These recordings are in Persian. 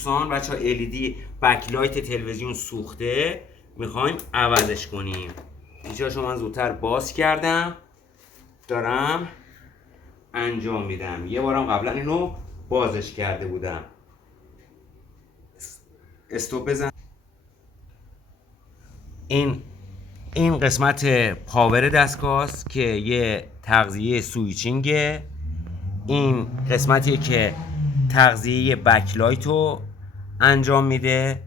دوستان بچه ها LED بکلایت تلویزیون سوخته، میخوایم عوضش کنیم. پیچاشو من زودتر باز کردم، دارم انجام میدم. یه بارم قبلا اینو بازش کرده بودم. استوب بزن. این قسمت پاور دستگاه است که یه تغذیه سویچینگه. این قسمتیه که تغذیه بکلایت رو انجام میده.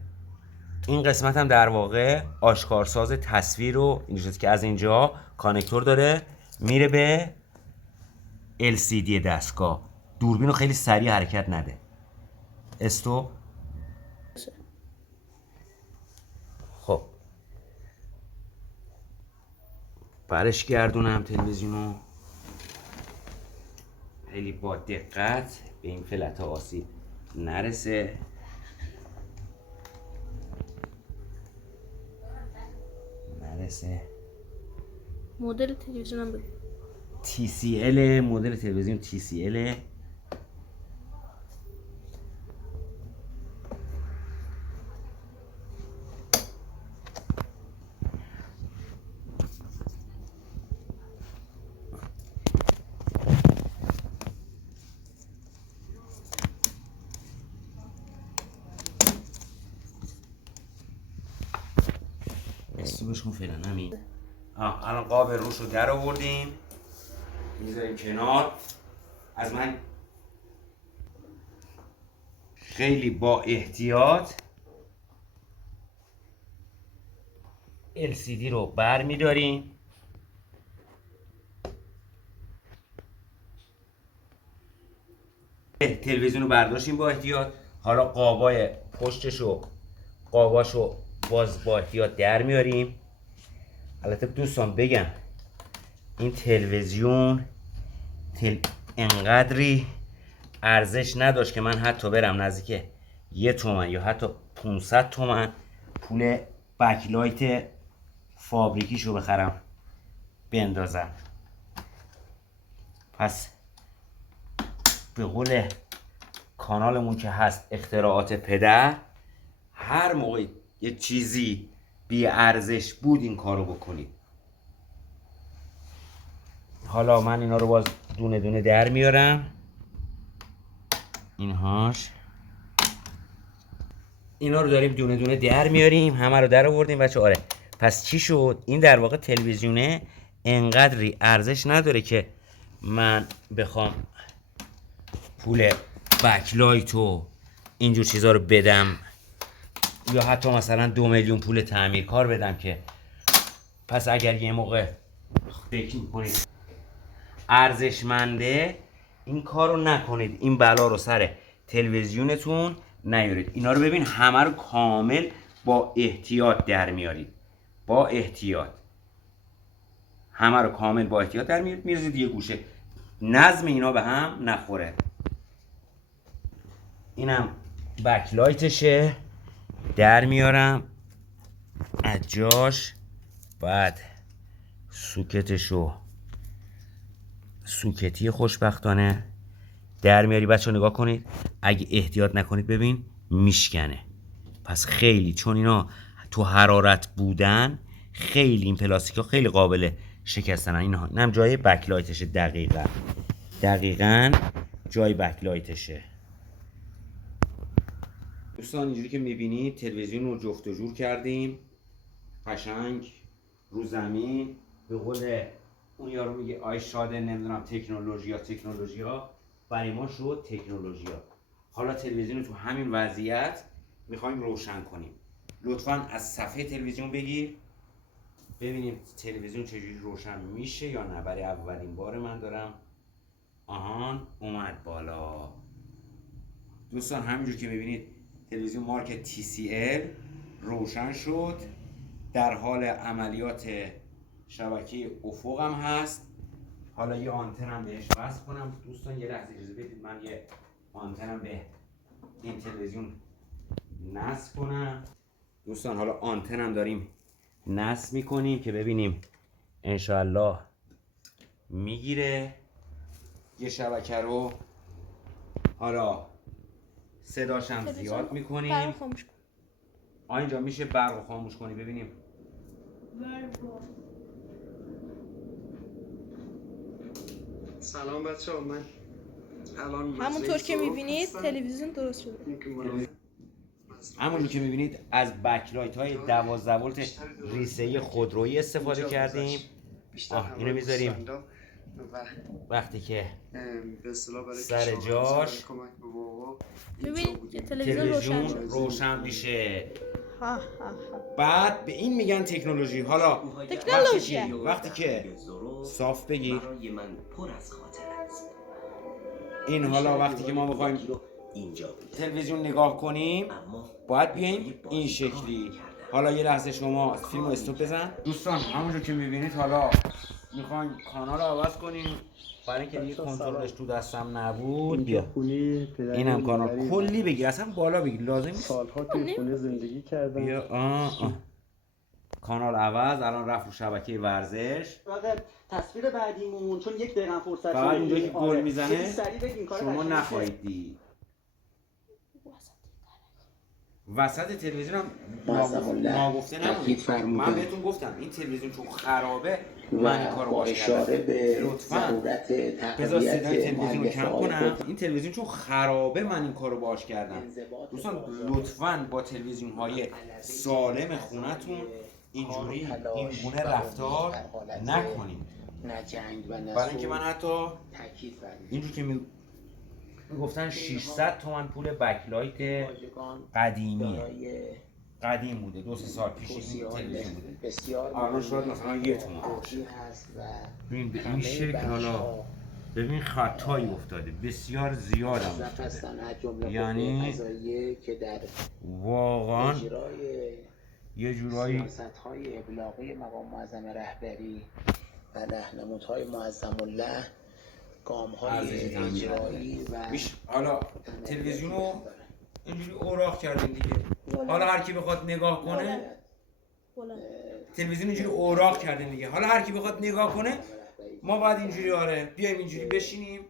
این قسمت هم در واقع آشکارساز تصویر رو اینجاست که از اینجا کانکتور داره میره به LCD دستگاه. دوربین رو خیلی سریع حرکت نده. استوب. خب برش گردونم تلویزیونو خیلی با دقت به این فلت ها آسیب نرسه. مدل تلویزیون هم بگو. TCL، مدل تلویزیون TCL. استوبش کن فعلا همین. الان قاب روش رو در آوردیم، میذاریم کنار. از من خیلی با احتیاط LCD رو بر میداریم. تلویزیون رو برداشتیم با احتیاط. حالا قابای پشتشو قاباشو باز با احتیاط در میاریم. البته دوستان بگم این تلویزیون انقدری ارزش نداشت که من حتی برم نزدیک 1 تومن یا حتی 500 تومن پول بکلایت فابریکیشو بخرم بندازم. پس به قول کانالمون که هست اختراعات پدر، هر موقع یه چیزی بی ارزش بود این کارو بکنید. حالا من اینا رو باز دونه دونه در میارم. اینا رو داریم دونه دونه در میاریم. همه رو در آوردیم بچه. آره پس چی شد؟ این در واقع تلویزیونه انقدری ارزش نداره که من بخوام پول بکلایت و اینجور چیزا رو بدم یا حتی مثلا 2 میلیون پول تعمیرکار بدم که. پس اگر یه موقع فکر میکنید ارزشمنده این کار رو نکنید، این بلا رو سر تلویزیونتون نیارید. اینا رو ببین همه رو کامل با احتیاط در میارید. با احتیاط همه رو کامل با احتیاط در میارید، میرزید یه گوشه نظم اینا به هم نخوره. اینم بکلایتشه، در میارم از جاش. بعد سوکتشو سوکتی خوشبختانه در میاری. بچه ها نگاه کنید، اگه احتیاط نکنید ببین میشکنه. پس خیلی چون اینا تو حرارت بودن خیلی این پلاستیک ها خیلی قابل شکستن. اینم جای بکلایتشه. دقیقاً جای بکلایتشه. دوستان اینجوری که میبینید تلویزیون رو جفت و جور کردیم قشنگ رو زمین. به قول اون یارو میگه آی شاده نمیدونم تکنولوژیا برای ما شد تکنولوژیا. حالا تلویزیون رو تو همین وضعیت میخوایم روشن کنیم. لطفاً از صفحه تلویزیون بگیر ببینیم تلویزیون چجوری روشن میشه یا نه. برای اولین بار من دارم. آهان اومد بالا. دوستان همینجور که میبینید تلویزیون مارک TCL روشن شد. در حال عملیات شبکه افق هم هست. حالا یه آنتنم بهش وصل کنم. دوستان یه لحظه اجازه بدید من یه آنتنم به این تلویزیون نصب کنم. دوستان حالا آنتنم داریم نصب میکنیم که ببینیم انشاءالله میگیره یه شبکه رو. حالا صداش هم زیاد برق میکنیم. خاموش کن. اینجا میشه برق رو خاموش کنی ببینیم. سلام بچه ها، من الان همونطور که میبینید تلویزیون درست شده. همونجور که میبینید از بکلایت های 12 ولت ریسه خودرویی استفاده کردیم. اینو میذاریم وقتی که به اصطلاح برای سر کشاورزی، جاش برای کمک به بابا ببینید که تلویزیون روشن تلویزیون شد. روشن میشه. ها ها ها. بعد به این میگن تکنولوژی. حالا تکنولوژی. وقتی که صاف بگیر برای من پر از خاطر است. این، حالا وقتی که ما بخوایم اینجا بوده. تلویزیون نگاه کنیم اما باید بیایم این شکلی. حالا یه لحظه شما فیلم رو استوب بزن. دوستان همونجور که میبینید حالا میخوایم کانال رو عوض کنیم برای اینکه دیگه کنترلش تو دستم نبود. بیا اینم کانال کلی بگیر، اصلا بالا بگیر، لازم نیست. سالها توی خونه زندگی کردم. بیا کانال عوض. الان رفت رو شبکه ورزش. فقط تصویر بعدیمون چون یک دقیقه فرصت فقط اونجایی که گل خیلی میزنه سریع بگیم کار شما قشنگه. نخواهید دید. وسط تلویزیون هم ناگفته نمونید. من بهتون گفتم این تلویزیون چون خرابه من این کارو باش کردم. لطفاً بذار صدای تلویزیون رو کم کنم. این تلویزیون چون خرابه من این کارو باش کردم. دوستان لطفاً با تلویزیون های سالم خونتون اینجوری این گونه رفتار نکنید. نه جنگ و نه برای اینکه من حتی تاکید بر اینجور که میگفتن 600 تومن پول بکلایت قدیمیه. قدیم بوده 2-3 سال پیش این تلویزیون بوده. بسیار الان شاید مثلا 1 تومن هست و ببین به این شکل. حالا ببین خطایی افتاده بسیار زیاد هم افتاده. یعنی که در واقعا اجرای یه جورایی سیاست‌های ابلاغی مقام معظم رهبری و راهنمودهای معظم الله، گام‌های اجرایی و حالا تلویزیون رو اینجوری اوراق کردیم دیگه. حالا هر کی بخواد نگاه کنه تلویزیون اینجوری اوراق کردیم دیگه. حالا هر کی بخواد نگاه کنه ما باید اینجوری بیایم اینجوری بشینیم،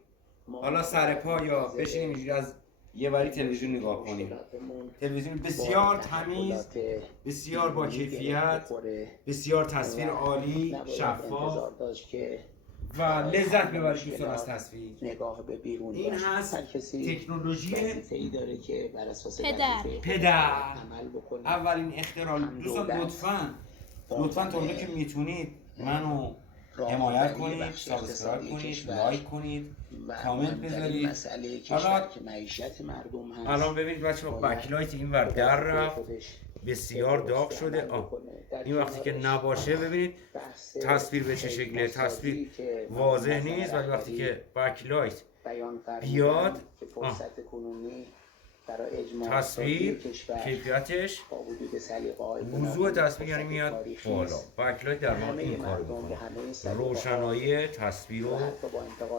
حالا سر پا یا بشینیم اینجوری از یه وری تلویزیون نگاه کنیم. تلویزیون بسیار تمیز، بسیار با کیفیت، بسیار تصویر عالی، شفاف و لذت ببرید دوستان از تصویر. نگاه به بیرون این هست تکنولوژی ای داره که بر اساس پدر. عمل بکنه. اولین اختراع. دوستان لطفاً تا اونجا که میتونید منو حمایت کنید، سابسکرایب کنید، لایک کنید، کامنت بذارید. حالا معیشت مردم هست. الان ببینید بچه‌ها بکلایت این ور در رفت بسیار داغ شده. این وقتی که نباشه ببینید تصویر به چه شکله. تصویر واضح نیست ولی وقتی که بکلایت بیاد تصویر کیفیتش وضوح تصویر یعنی میاد بالا. بکلایت در واقع این کار میکنه، روشنایی تصویر رو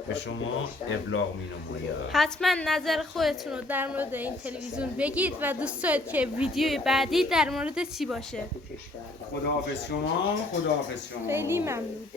به شما ابلاغ مینمونه. حتما نظر خودتون رو در مورد این تلویزیون بگید و دوست دارید که ویدیوی بعدی در مورد چی باشه. خداحافظ شما. خیلی ممنون.